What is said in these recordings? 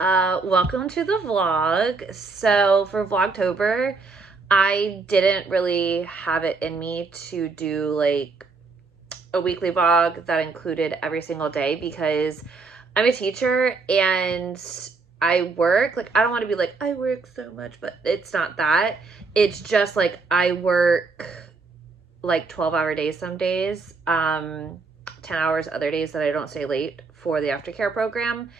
Welcome to the vlog. So for Vlogtober, I didn't really have it in me to do like a weekly vlog that included every single day because I'm a teacher and I work. Like, I don't want to be like, I work so much, but it's not that. It's just like I work like 12-hour days some days, 10 hours other days that I don't stay late for the aftercare program.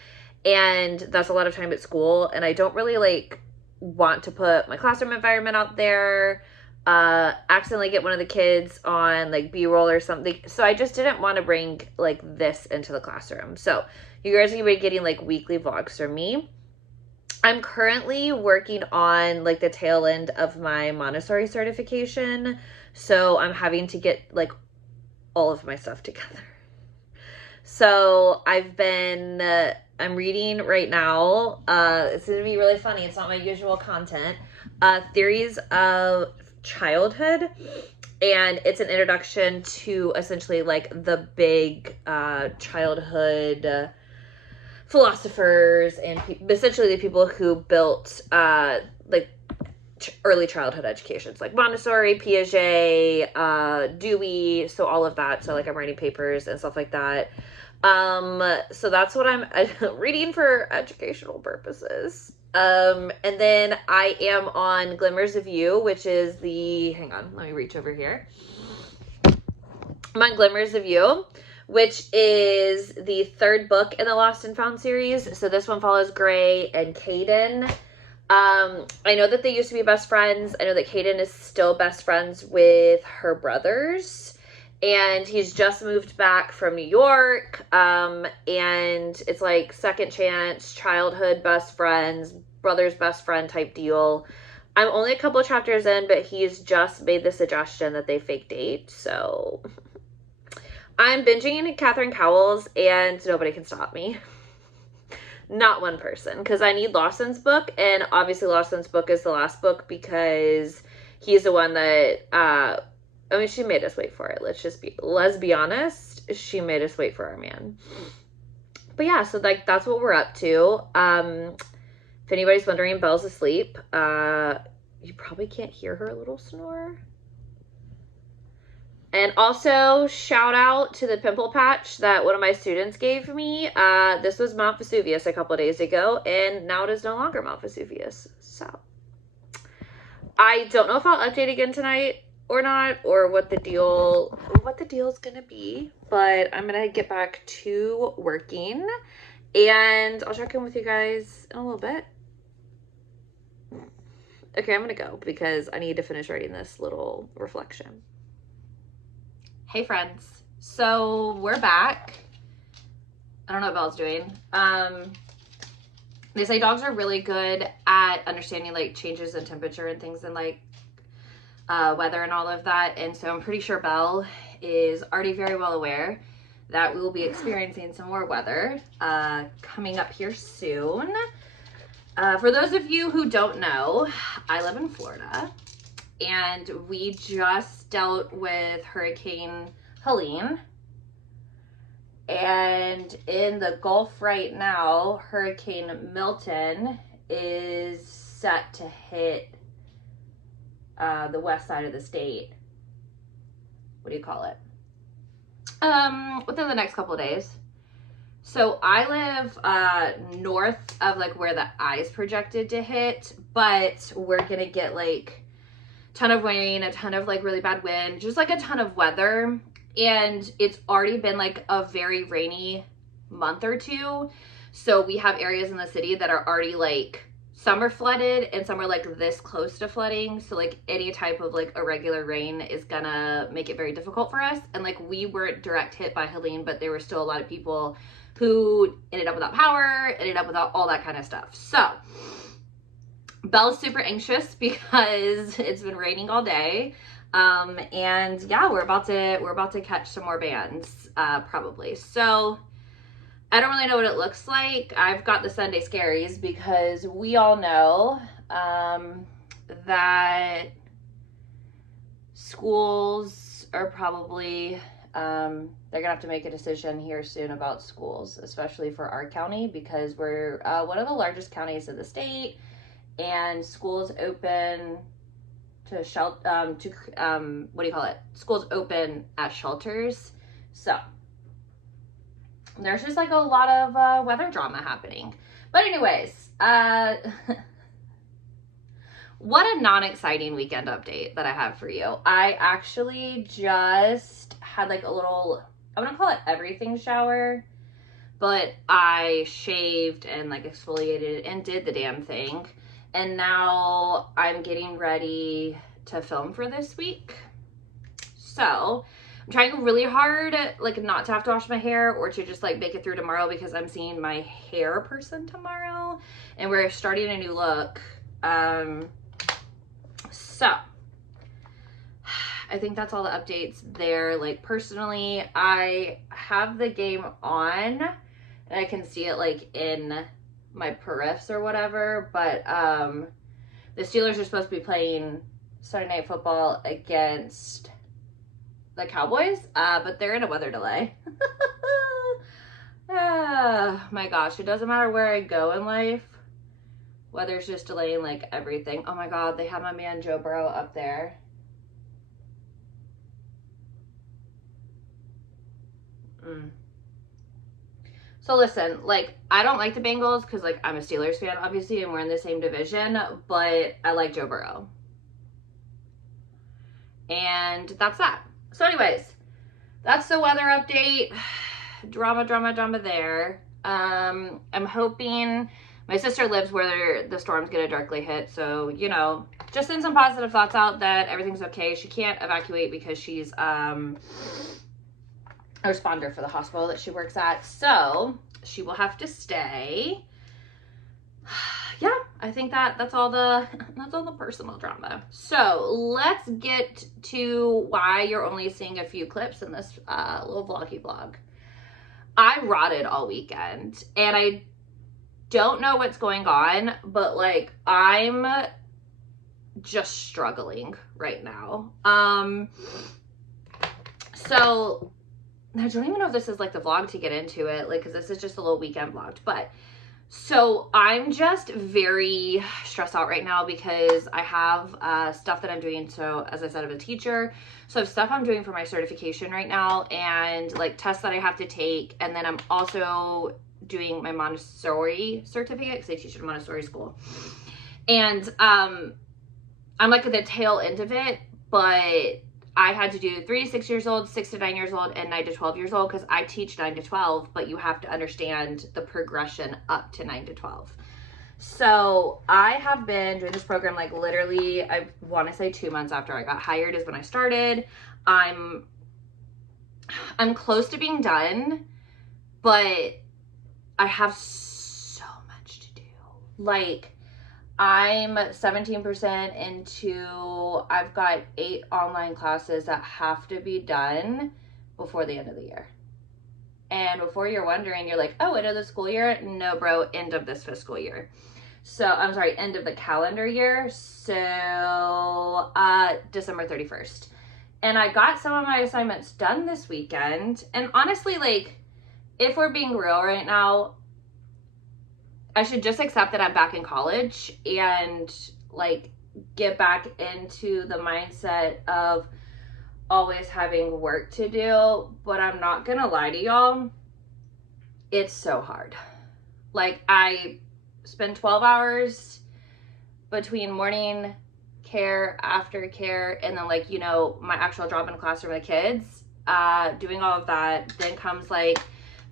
And that's a lot of time at school, and I don't really like want to put my classroom environment out there, accidentally get one of the kids on like B-roll or something. So I just didn't want to bring like this into the classroom. So you guys are gonna be getting like weekly vlogs from me. I'm currently working on like the tail end of my Montessori certification, so I'm having to get like all of my stuff together. So I'm reading right now. It's going to be really funny. It's not my usual content. Theories of Childhood. And it's an introduction to essentially like the big childhood philosophers and essentially the people who built like early childhood educations, like Montessori, Piaget, Dewey, so all of that. So like I'm writing papers and stuff like that. So that's what I'm reading for educational purposes. And then I am on Glimmers of You, which is hang on, let me reach over here. I'm on Glimmers of You, which is the third book in the Lost and Found series. So this one follows Gray and Caden. I know that they used to be best friends. I know that Caden is still best friends with her brothers. And he's just moved back from New York. And it's like second chance, childhood best friends, brother's best friend type deal. I'm only a couple of chapters in, but he's just made the suggestion that they fake date. So I'm binging Catherine Cowles and nobody can stop me. Not one person, because I need Lawson's book, and obviously Lawson's book is the last book because he's the one that, I mean, she made us wait for it. Let's be honest, she made us wait for our man. But yeah, so like that's what we're up to. If anybody's wondering, Belle's asleep. You probably can't hear her little snore. And also, shout out to the pimple patch that one of my students gave me. This was Mount Vesuvius a couple days ago, and now it is no longer Mount Vesuvius. So, I don't know if I'll update again tonight or not, or what the deal's gonna be. But I'm gonna get back to working, and I'll check in with you guys in a little bit. Okay, I'm gonna go because I need to finish writing this little reflection. Hey friends, so we're back. I don't know what Belle's doing. They say dogs are really good at understanding like changes in temperature and things and like weather and all of that. And so I'm pretty sure Belle is already very well aware that we will be experiencing some more weather coming up here soon. For those of you who don't know, I live in Florida. And we just dealt with Hurricane Helene. And in the Gulf right now, Hurricane Milton is set to hit the west side of the state. What do you call it? Within the next couple of days. So I live north of like where the eye is projected to hit, but we're gonna get like ton of rain, a ton of like really bad wind, just like a ton of weather. And it's already been like a very rainy month or two. So we have areas in the city that are already like, some are flooded and some are like this close to flooding. So like any type of like irregular rain is gonna make it very difficult for us. And like we weren't direct hit by Helene, but there were still a lot of people who ended up without power, ended up without all that kind of stuff. So Belle's super anxious because it's been raining all day. And yeah, we're about to catch some more bands, probably. So I don't really know what it looks like. I've got the Sunday scaries because we all know, that schools are probably they're gonna have to make a decision here soon about schools, especially for our county, because we're one of the largest counties in the state, and schools open to what do you call it? Schools open at shelters. So there's just like a lot of weather drama happening. But anyways, what a non-exciting weekend update that I have for you. I actually just had like a little, I'm gonna call it everything shower, but I shaved and like exfoliated and did the damn thing. And now I'm getting ready to film for this week. So I'm trying really hard, like not to have to wash my hair or to just like make it through tomorrow, because I'm seeing my hair person tomorrow and we're starting a new look. So I think that's all the updates there. Like personally, I have the game on and I can see it like in my periffs or whatever, but the Steelers are supposed to be playing Sunday Night Football against the Cowboys, but they're in a weather delay. My gosh, it doesn't matter where I go in life, weather's just delaying like everything. Oh my god, they have my man Joe Burrow up there. So listen, like, I don't like the Bengals because, like, I'm a Steelers fan, obviously, and we're in the same division, but I like Joe Burrow. And that's that. So anyways, that's the weather update. Drama there. I'm hoping, my sister lives where the storm's gonna directly hit, so, you know, just send some positive thoughts out that everything's okay. She can't evacuate because she's, a responder for the hospital that she works at, so she will have to stay. Yeah, I think that's all the personal drama. So let's get to why you're only seeing a few clips in this little vloggy vlog. I rotted all weekend and I don't know what's going on, but like I'm just struggling right now. So I don't even know if this is like the vlog to get into it, like, because this is just a little weekend vlog, but so I'm just very stressed out right now because I have stuff that I'm doing. So as I said, I'm a teacher, so I have stuff I'm doing for my certification right now and like tests that I have to take, and then I'm also doing my Montessori certificate because I teach at a Montessori school, and I'm like at the tail end of it, but I had to do 3 to 6 years old, 6 to 9 years old, and 9 to 12 years old because I teach 9 to 12, but you have to understand the progression up to 9 to 12. So I have been doing this program like literally, I want to say 2 months after I got hired is when I started. I'm close to being done, but I have so much to do. Like, I'm 17% into, I've got 8 online classes that have to be done before the end of the year. And before you're wondering, you're like, oh, end of the school year? No, bro, end of this fiscal year. So, I'm sorry, end of the calendar year. So, December 31st. And I got some of my assignments done this weekend. And honestly, like, if we're being real right now, I should just accept that I'm back in college and like get back into the mindset of always having work to do. But I'm not gonna lie to y'all, it's so hard. Like, I spend 12 hours between morning care, after care, and then like, you know, my actual job in a classroom with kids, doing all of that. Then comes like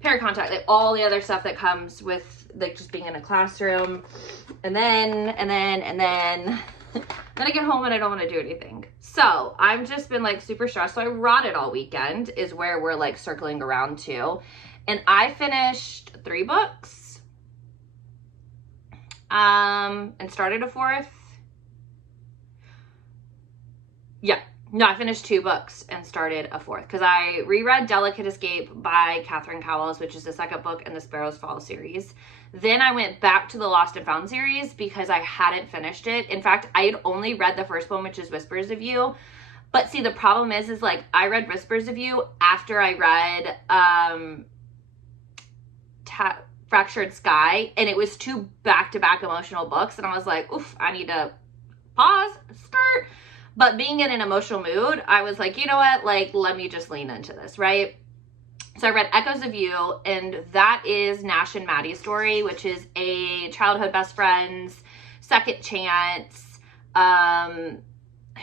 parent contact, like all the other stuff that comes with like just being in a classroom, and then then I get home and I don't want to do anything. So I've just been like super stressed. So I rotted all weekend is where we're like circling around to, and I finished 3 books and started a 4th. Yeah, no, I finished 2 books and started a 4th because I reread Delicate Escape by Catherine Cowles, which is the 2nd book in the Sparrow's Fall series. Then I went back to the Lost and Found series because I hadn't finished it. In fact, I had only read the first one, which is Whispers of You. But see, the problem is like, I read Whispers of You after I read Fractured Sky, and it was two back-to-back emotional books, and I was like, oof, I need to pause, start. But being in an emotional mood, I was like, you know what, like, let me just lean into this, right? So I read Echoes of You, and that is Nash and Maddie's story, which is a childhood best friends, second chance,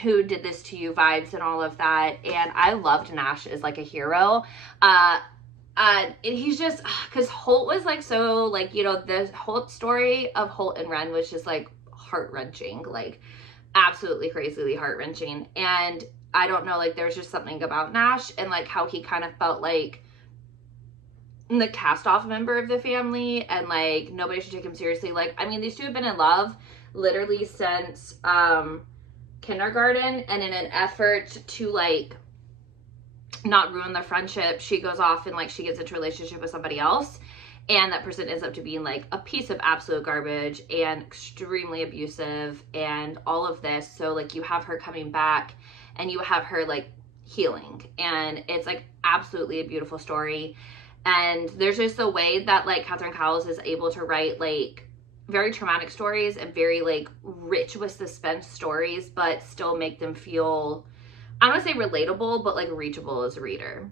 who did this to you vibes and all of that. And I loved Nash as like a hero. And he's just, because Holt was like, so like, you know, the whole story of Holt and Ren was just like heart-wrenching, like absolutely crazily heart-wrenching. And I don't know, like there's just something about Nash and like how he kind of felt like the cast-off member of the family, and like nobody should take him seriously. Like, I mean, these two have been in love literally since kindergarten, and in an effort to like not ruin their friendship, she goes off and like she gets into a relationship with somebody else, and that person ends up to being like a piece of absolute garbage and extremely abusive and all of this. So like you have her coming back and you have her like healing, and it's like absolutely a beautiful story. And there's just a way that like Catherine Cowles is able to write like very traumatic stories and very like rich with suspense stories, but still make them feel, I don't want to say relatable, but like reachable as a reader.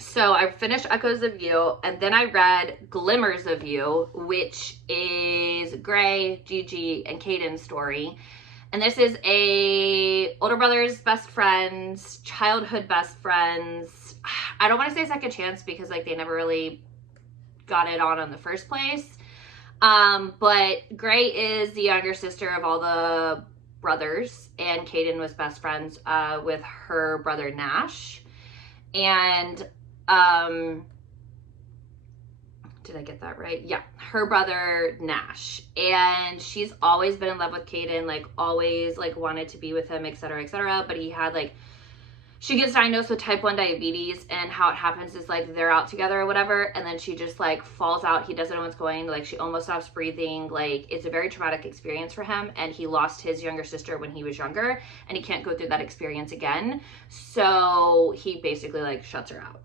So I finished Echoes of You, and then I read Glimmers of You, which is Gray, Gigi, and Caden's story. And this is a older brother's best friends, childhood best friends. I don't want to say second chance because like they never really got it on in the first place. But Gray is the younger sister of all the brothers, and Caden was best friends with her brother Nash. And did I get that right? Yeah, her brother Nash. And she's always been in love with Caden, like always like wanted to be with him, etc., etc. But he had like, she gets diagnosed with type 1 diabetes, and how it happens is like they're out together or whatever, and then she just like falls out. He doesn't know what's going, like she almost stops breathing. Like it's a very traumatic experience for him, and he lost his younger sister when he was younger, and he can't go through that experience again. So he basically like shuts her out,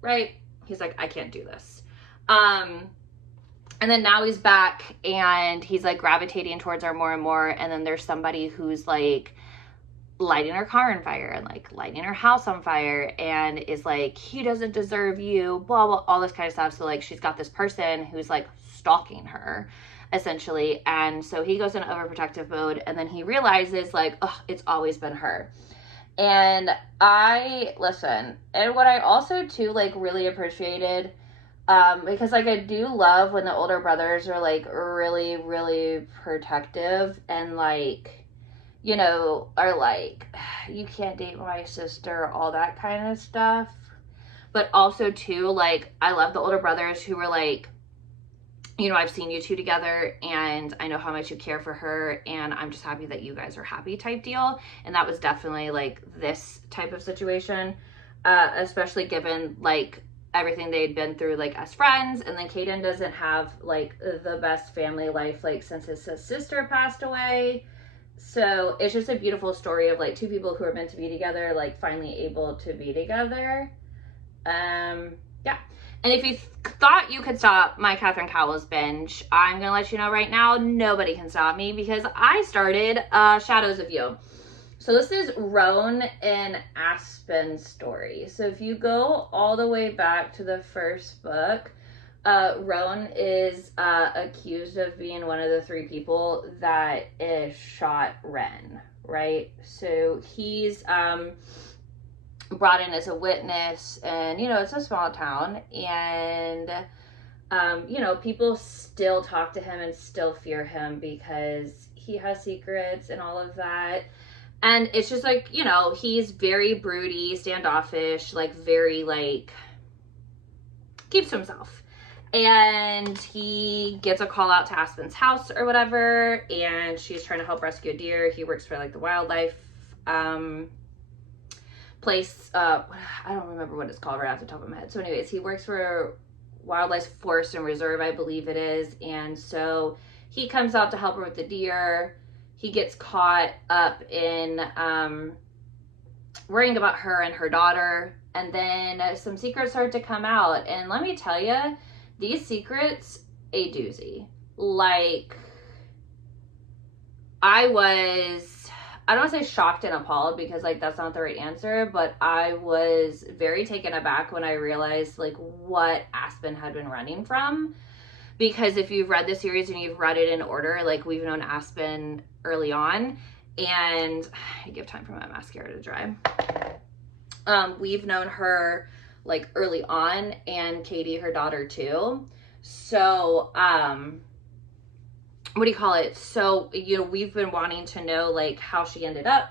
right? He's like, I can't do this. And then now he's back, and he's like gravitating towards her more and more, and then there's somebody who's like lighting her car on fire and like lighting her house on fire, and is like, he doesn't deserve you, blah blah, all this kind of stuff. So like she's got this person who's like stalking her essentially, and so he goes in overprotective mode, and then he realizes like, oh, it's always been her. And I listen, and what I also too like really appreciated, because like I do love when the older brothers are like really really protective and like, you know, are like, you can't date my sister, all that kind of stuff. But also too, like, I love the older brothers who were like, you know, I've seen you two together and I know how much you care for her, and I'm just happy that you guys are happy type deal. And that was definitely like this type of situation, especially given like everything they'd been through like as friends. And then Caden doesn't have like the best family life like since his sister passed away. So it's just a beautiful story of like two people who are meant to be together, like finally able to be together. Yeah. And if you thought you could stop my Catherine Cowles binge, I'm gonna let you know right now, nobody can stop me, because I started Shadows of You. So this is Roan and Aspen's story. So if you go all the way back to the first book, Roan is accused of being one of the three people that shot Ren, right? So he's brought in as a witness, and you know, it's a small town, and you know, people still talk to him and still fear him because he has secrets and all of that. And it's just like, you know, he's very broody, standoffish, like very like keeps to himself. And he gets a call out to Aspen's house or whatever, and she's trying to help rescue a deer. He works for like the wildlife place. I don't remember what it's called right off the top of my head. So anyways, he works for Wildlife Forest and Reserve, I believe it is. And so he comes out to help her with the deer. He gets caught up in worrying about her and her daughter. And then some secrets start to come out. And let me tell you, these secrets, a doozy. Like, I don't want to say shocked and appalled because like that's not the right answer, but I was very taken aback when I realized like what Aspen had been running from. Because if you've read the series and you've read it in order, like we've known Aspen early on, and I give time for my mascara to dry. We've known her like early on, and Katie, her daughter, too. So, what do you call it? So, you know, we've been wanting to know like how she ended up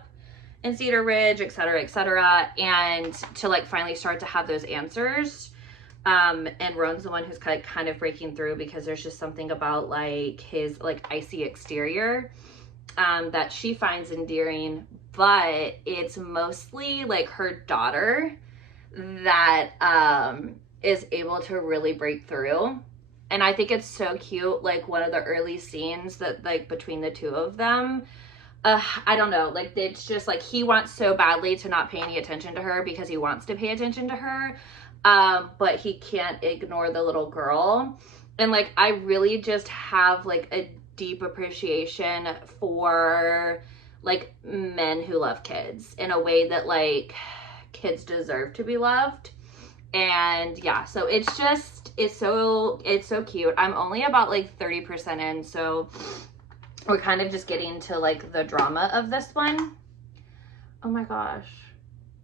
in Cedar Ridge, et cetera, and to like finally start to have those answers. And Roan's the one who's kind of breaking through because there's just something about like his like icy exterior that she finds endearing, but it's mostly like her daughter that is able to really break through. And I think it's so cute, like one of the early scenes that like between the two of them, I don't know, like it's just like he wants so badly to not pay any attention to her because he wants to pay attention to her, but he can't ignore the little girl. And like I really just have like a deep appreciation for like men who love kids in a way that like kids deserve to be loved. And yeah, so it's so cute. I'm only about like 30% in, so we're kind of just getting to like the drama of this one. Oh my gosh.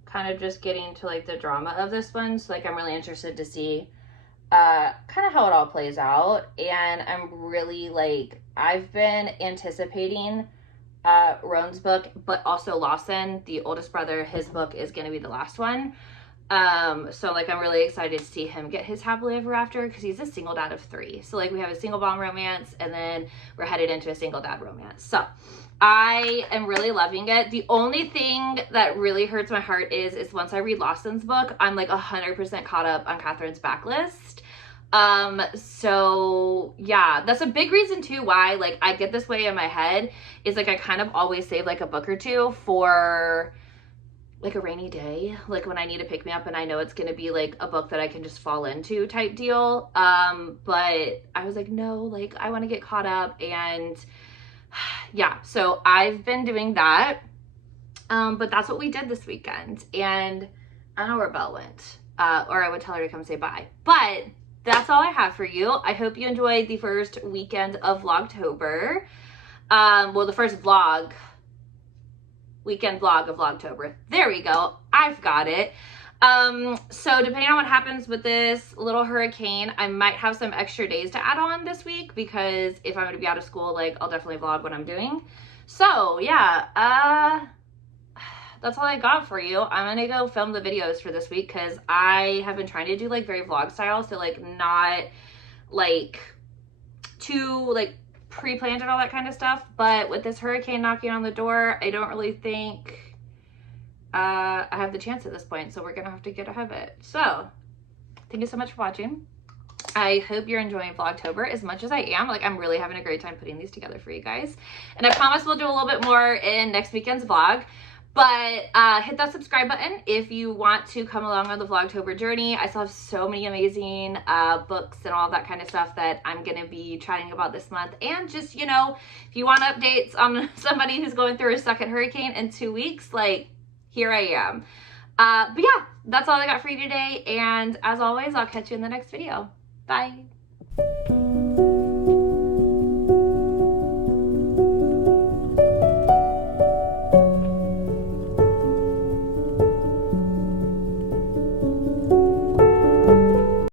Kind of just getting to like the drama of this one. So like I'm really interested to see kind of how it all plays out. And I'm really like, I've been anticipating Roan's book, but also Lawson, the oldest brother, his book is going to be the last one. So like I'm really excited to see him get his happily ever after because he's a single dad of 3. So like we have a single mom romance and then we're headed into a single dad romance. So I am really loving it. The only thing that really hurts my heart is once I read Lawson's book, I'm like 100% caught up on Catherine's backlist. So yeah, that's a big reason too why like I get this way in my head is like I kind of always save like a book or two for like a rainy day, like when I need to pick me up and I know it's gonna be like a book that I can just fall into type deal. But I was like, no, like I want to get caught up. And yeah, so I've been doing that. But that's what we did this weekend. And I don't know where Belle went, or I would tell her to come say bye. But that's all I have for you. I hope you enjoyed the first weekend of Vlogtober. Well, the first weekend vlog of Vlogtober. There we go. I've got it. So depending on what happens with this little hurricane, I might have some extra days to add on this week because if I'm going to be out of school, like I'll definitely vlog what I'm doing. So yeah, that's all I got for you. I'm going to go film the videos for this week because I have been trying to do like very vlog style. So like not like too like pre-planned and all that kind of stuff, but with this hurricane knocking on the door, I don't really think I have the chance at this point, so we're gonna have to get ahead of it. So thank you so much for watching. I hope you're enjoying Vlogtober as much as I am. Like I'm really having a great time putting these together for you guys, and I promise we'll do a little bit more in next weekend's vlog. But hit that subscribe button if you want to come along on the Vlogtober journey. I still have so many amazing books and all that kind of stuff that I'm going to be chatting about this month. And just, you know, if you want updates on somebody who's going through a second hurricane in 2 weeks, like, here I am. But yeah, that's all I got for you today. And as always, I'll catch you in the next video. Bye.